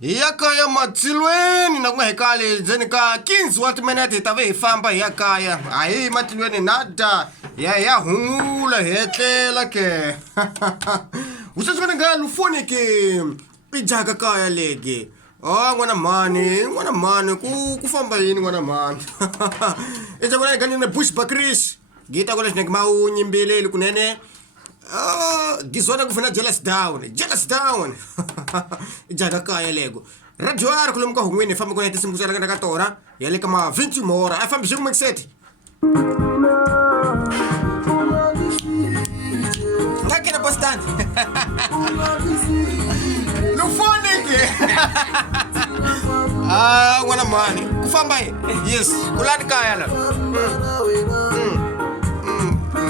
Yakaya Matilweni na kuma hekale zenika 15 watu menete tave famba yakaya ai Matilweni nada ya hula hetlela ke usaswana ngalo fone ke ijaga kaya lege ngwana mani ku famba yini ngwana mani ejabona kanina bush bakrish gita kule snake maunyimbelele kunene gizona kufuna jealous down ijaga kaya lego radio ar kulumka hungwini famba kone tisim kusala kana katora yale kama 20 mora afamba jimu mexeti ngakina bastante lufone ke ngwana mani kufamba yes kulani kaya la